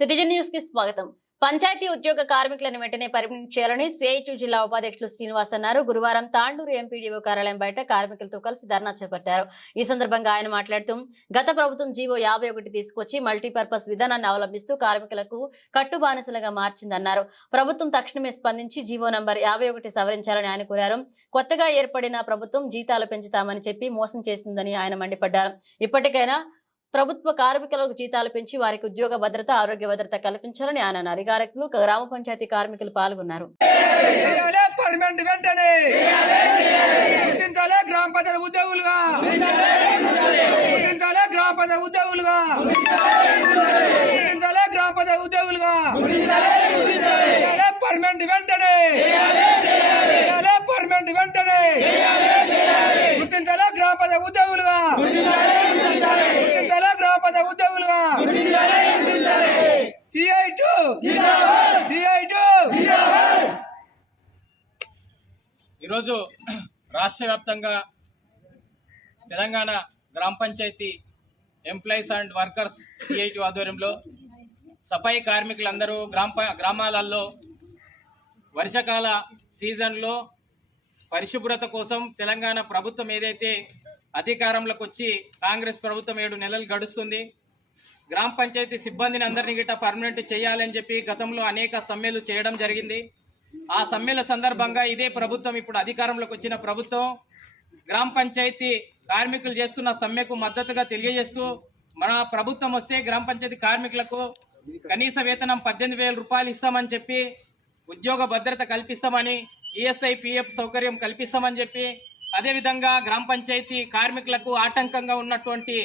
Citizen news కి స్వాగతం. పంచాయతీ ఉద్యోగ కార్మికులను వెంటనే పర్మినెంట్ చేయాలని సిఐటియు జిల్లా ఉపాధ్యక్షులు శ్రీనివాస్ అన్నారు. గురువారం తాండూరు ఎంపీడీఓ కార్యాలయం బయట కార్మికులతో కలిసి ధర్నా చేపట్టారు. ఈ సందర్భంగా ఆయన మాట్లాడుతూ గత ప్రభుత్వం జీవో 51 తీసుకొచ్చి మల్టీపర్పస్ విధానాన్ని అవలంబిస్తూ కార్మికులకు కట్టుబానిసలుగా మార్చిందన్నారు. ప్రభుత్వం తక్షణమే స్పందించి జీవో నంబర్ 51 సవరించాలని ఆయన కోరారు. కొత్తగా ఏర్పడిన ప్రభుత్వం జీతాలు పెంచుతామని చెప్పి మోసం చేసిందని ఆయన మండిపడ్డారు. ఇప్పటికైనా ప్రభుత్వ కార్మికులకు జీతాలు పెంచి వారికి ఉద్యోగ భద్రత, ఆరోగ్య భద్రత కల్పించాలని ఆయన అన్నారు. కార్యక్రమంలో గ్రామ పంచాయతీ కార్మికులు పాల్గొన్నారు. ఈరోజు రాష్ట్ర వ్యాప్తంగా తెలంగాణ గ్రామ panchayat employees and workers CITU ఆధ్వర్యంలో సఫాయి కార్మికులందరూ గ్రామాలలో వర్షాకాల సీజన్లో పరిశుభ్రత కోసం తెలంగాణ ప్రభుత్వం ఏదైతే అధికారంలోకి వచ్చి కాంగ్రెస్ ప్రభుత్వం 7 నెలలు గడుస్తుంది. గ్రామ పంచాయతీ సిబ్బందిని అందరినీ గిట్ట పర్మనెంట్ చేయాలని చెప్పి గతంలో అనేక సమ్మెలు చేయడం జరిగింది. ఆ సమ్మెల సందర్భంగా ఇదే ప్రభుత్వం, ఇప్పుడు అధికారంలోకి వచ్చిన ప్రభుత్వం, గ్రామ పంచాయతీ కార్మికులు చేస్తున్న సమ్మెకు మద్దతుగా తెలియజేస్తూ మన ప్రభుత్వం వస్తే గ్రామ పంచాయతీ కార్మికులకు కనీస వేతనం 18,000 రూపాయలు ఇస్తామని చెప్పి, ఉద్యోగ భద్రత కల్పిస్తామని, ఈఎస్ఐ పిఎఫ్ సౌకర్యం కల్పిస్తామని చెప్పి, అదేవిధంగా గ్రామ పంచాయతీ కార్మికులకు ఆటంకంగా ఉన్నటువంటి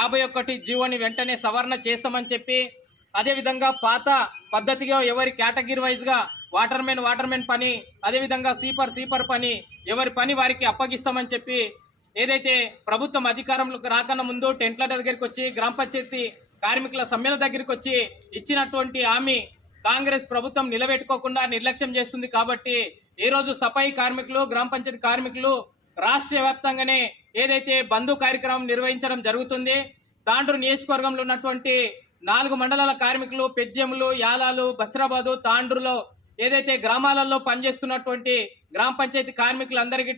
51 జీవోని వెంటనే సవరణ చేస్తామని చెప్పి, అదేవిధంగా పాత పద్ధతిగా ఎవరి కేటగిరీ వైజ్గా వాటర్మెన్ పని, అదేవిధంగా సీపర్ పని, ఎవరి పని వారికి అప్పగిస్తామని చెప్పి, ఏదైతే ప్రభుత్వం అధికారంలోకి రాకన్నా ముందు టెంట్ల దగ్గరికి వచ్చి గ్రామ పంచాయతీ కార్మికుల సమ్మెల దగ్గరికి వచ్చి ఇచ్చినటువంటి హామీ కాంగ్రెస్ ప్రభుత్వం నిలబెట్టుకోకుండా నిర్లక్ష్యం చేస్తుంది. కాబట్టి ఈ రోజు సఫాయి కార్మికులు, గ్రామ పంచాయతీ కార్మికులు రాష్ట్ర వ్యాప్తంగానే ఏదైతే బంధు కార్యక్రమం నిర్వహించడం జరుగుతుంది. తాండూరు నియోజకవర్గంలో ఉన్నటువంటి 4 మండలాల కార్మికులు, పెద్యములు, యాలాలు, బస్రాబాదు, తాండూరులో ఏదైతే గ్రామాలలో పనిచేస్తున్నటువంటి గ్రామ పంచాయతీ కార్మికులందరికీ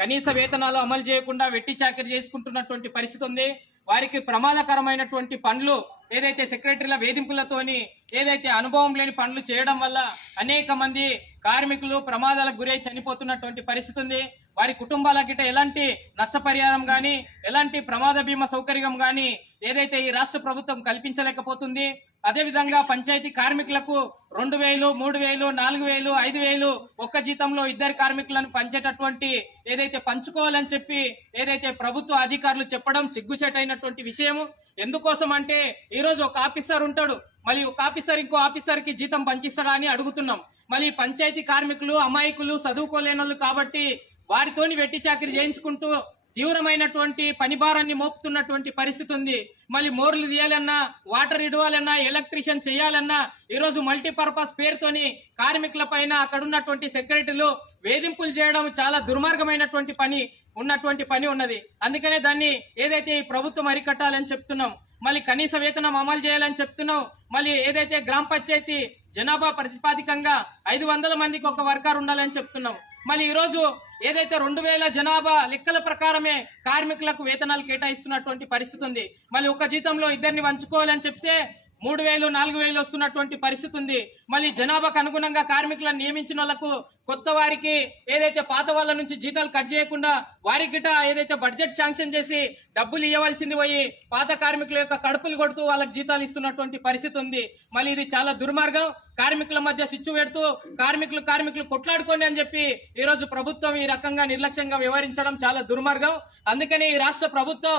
కనీస వేతనాలు అమలు చేయకుండా వెట్టి చాకరీ చేసుకుంటున్నటువంటి పరిస్థితి ఉంది. వారికి ప్రమాదకరమైనటువంటి పనులు ఏదైతే సెక్రటరీల వేధింపులతోని ఏదైతే అనుభవం లేని పనులు చేయడం వల్ల అనేక మంది కార్మికులు ప్రమాదాలకు గురై చనిపోతున్నటువంటి పరిస్థితి ఉంది. వారి కుటుంబాల గిట్ట ఎలాంటి నష్టపరిహారం కానీ, ఎలాంటి ప్రమాద బీమా సౌకర్యం కానీ ఏదైతే ఈ రాష్ట్ర ప్రభుత్వం కల్పించలేకపోతుంది. అదేవిధంగా పంచాయతీ కార్మికులకు 2,000, 3,000, 4,000, 5,000 ఒక్క జీతంలో 2 కార్మికులను పంచేటటువంటి ఏదైతే పంచుకోవాలని చెప్పి ఏదైతే ప్రభుత్వ అధికారులు చెప్పడం సిగ్గుచేటైనటువంటి విషయము. ఎందుకోసం అంటే ఈరోజు ఒక ఆఫీసర్ ఉంటాడు, మళ్ళీ ఒక ఆఫీసర్ ఇంకో ఆఫీసర్కి జీతం పంచిస్తాడా అని అడుగుతున్నాం. మళ్ళీ పంచాయతీ కార్మికులు అమాయకులు, చదువుకోలేని వాళ్ళు కాబట్టి వారితోని వెట్టి చాకరీ చేయించుకుంటూ తీవ్రమైనటువంటి పని భారాన్ని మోపుతున్నటువంటి పరిస్థితి ఉంది. మళ్ళీ మోర్లు తీయాలన్నా, వాటర్ ఇవ్వాలన్నా, ఎలక్ట్రీషియన్ చేయాలన్నా ఈరోజు మల్టీపర్పస్ పేరుతోని కార్మికుల పైన అక్కడ ఉన్నటువంటి సెక్రటరీలు వేధింపులు చేయడం చాలా దుర్మార్గమైనటువంటి పని ఉన్నది. అందుకనే దాన్ని ఏదైతే ఈ ప్రభుత్వం అరికట్టాలని చెప్తున్నాం. మళ్ళీ కనీస వేతనం అమలు చేయాలని చెప్తున్నాం. మళ్ళీ ఏదైతే గ్రామ పంచాయతీ జనాభా ప్రతిపాదికంగా 500 మందికి ఒక వర్కర్ ఉండాలని చెప్తున్నాం. మళ్ళీ ఈరోజు ఏదైతే 2,000 జనాభా లెక్కల ప్రకారమే కార్మికులకు వేతనాలు కేటాయిస్తున్నటువంటి పరిస్థితి ఉంది. మళ్ళీ ఒక జీతంలో 2ని పంచుకోవాలని చెప్తే 3,000, 4,000 వస్తున్నటువంటి పరిస్థితి ఉంది. మళ్ళీ జనాభాకు అనుగుణంగా కార్మికులను నియమించిన వాళ్లకు కొత్త వారికి ఏదైతే పాత వాళ్ళ నుంచి జీతాలు కట్ చేయకుండా వారికి ఏదైతే బడ్జెట్ శాంక్షన్ చేసి డబ్బులు ఇవ్వవలసింది పోయి పాత కార్మికుల యొక్క కడుపులు కొడుతూ వాళ్ళకి జీతాలు ఇస్తున్నటువంటి పరిస్థితి ఉంది. మళ్ళీ ఇది చాలా దుర్మార్గం. కార్మికుల మధ్య సిచ్చు పెడుతూ కార్మికులు కొట్లాడుకోండి అని చెప్పి ఈరోజు ప్రభుత్వం ఈ రకంగా నిర్లక్ష్యంగా వ్యవహరించడం చాలా దుర్మార్గం. అందుకనే ఈ రాష్ట్ర ప్రభుత్వం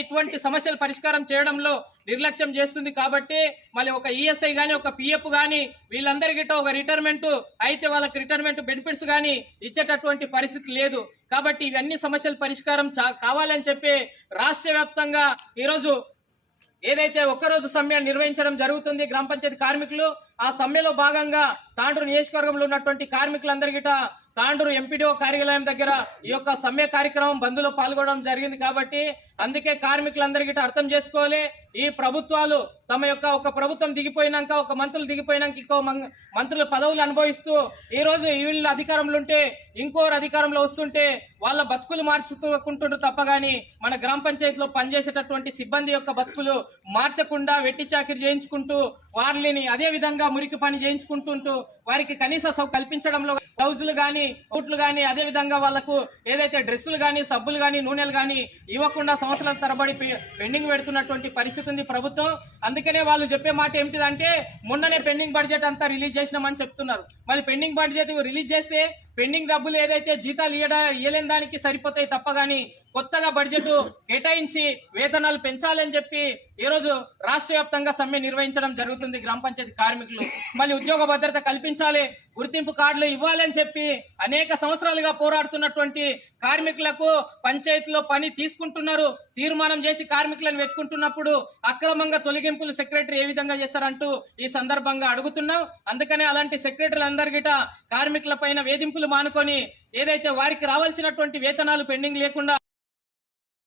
ఇటువంటి సమస్యల పరిష్కారం చేయడంలో నిర్లక్ష్యం చేస్తుంది. కాబట్టి మళ్ళీ ఒక ఈఎస్ఐ గానీ, ఒక పిఎఫ్ గానీ వీళ్ళందరికీ ఒక రిటైర్మెంట్ అయితే వాళ్ళకి రిటైర్మెంట్ బెనిఫిట్స్ గానీ ఇచ్చేటటువంటి పరిస్థితి లేదు. కాబట్టి ఇవన్నీ సమస్యల పరిష్కారం కావాలని చెప్పి రాష్ట్ర వ్యాప్తంగా ఈరోజు ఏదైతే ఒక్కరోజు సమ్మె నిర్వహించడం జరుగుతుంది గ్రామ పంచాయతీ కార్మికులు. ఆ సమ్మెలో భాగంగా తాండూరు నియోజకవర్గంలో ఉన్నటువంటి కార్మికులందరికీ తాండూరు ఎంపీడీఓ కార్యాలయం దగ్గర ఈ యొక్క సమ్మె కార్యక్రమం బంద్లో పాల్గొనడం జరిగింది. కాబట్టి అందుకే కార్మికులందరికీ అర్థం చేసుకోవాలి, ఈ ప్రభుత్వాలు తమ యొక్క ఒక ప్రభుత్వం దిగిపోయినాక, ఒక మంత్రులు దిగిపోయినాక ఇంకో మంత్రుల పదవులు అనుభవిస్తూ ఈ రోజు వీళ్ళు అధికారంలో ఉంటే ఇంకోరు అధికారంలో వస్తుంటే వాళ్ళ బతుకులు మార్చుకుంటుండ్రు తప్ప గాని మన గ్రామ పంచాయతీలో పనిచేసేటటువంటి సిబ్బంది యొక్క బతుకులు మార్చకుండా వెట్టి చాకిరి చేయించుకుంటూ వారిని అదే విధంగా మురికి పని చేయించుకుంటుంటూ వారికి కనీస కల్పించడంలో గ్లౌజులు గాని బూట్లు గాని అదే విధంగా వాళ్లకు ఏదైతే డ్రెస్సులు గాని సబ్బులు గాని నూనెలు గాని ఇవ్వకుండా సంవత్సరాల తరబడి పెండింగ్ పెడుతున్నటువంటి పరిస్థితి ఉంది ప్రభుత్వం. అందుకనే వాళ్ళు చెప్పే మాట ఏమిటిదంటే మొన్ననే పెండింగ్ బడ్జెట్ అంతా రిలీజ్ చేసినామని చెప్తున్నారు. మరి పెండింగ్ బడ్జెట్ రిలీజ్ చేస్తే పెండింగ్ డబ్బులు ఏదైతే జీతాలు ఇవ్వలేని దానికి సరిపోతాయి తప్ప గాని కొత్తగా బడ్జెట్ కేటాయించి వేతనాలు పెంచాలని చెప్పి ఈ రోజు రాష్ట్ర వ్యాప్తంగా సమ్మె నిర్వహించడం జరుగుతుంది. గ్రామ పంచాయతీ కార్మికులు మళ్ళీ ఉద్యోగ భద్రత కల్పించాలి, గుర్తింపు కార్డులు ఇవ్వాలని చెప్పి అనేక సంవత్సరాలుగా పోరాడుతున్నటువంటి కార్మికులకు పంచాయతీలో పని తీసుకుంటున్నారు. తీర్మానం చేసి కార్మికులను పెట్టుకుంటున్నప్పుడు అక్రమంగా తొలగింపులు సెక్రటరీ ఏ విధంగా చేస్తారంటూ ఈ సందర్భంగా అడుగుతున్నాం. అందుకనే అలాంటి సెక్రటరీలు అందరిగిట కార్మికుల పైన వేధింపులు మానుకొని ఏదైతే వారికి రావాల్సినటువంటి వేతనాలు పెండింగ్ లేకుండా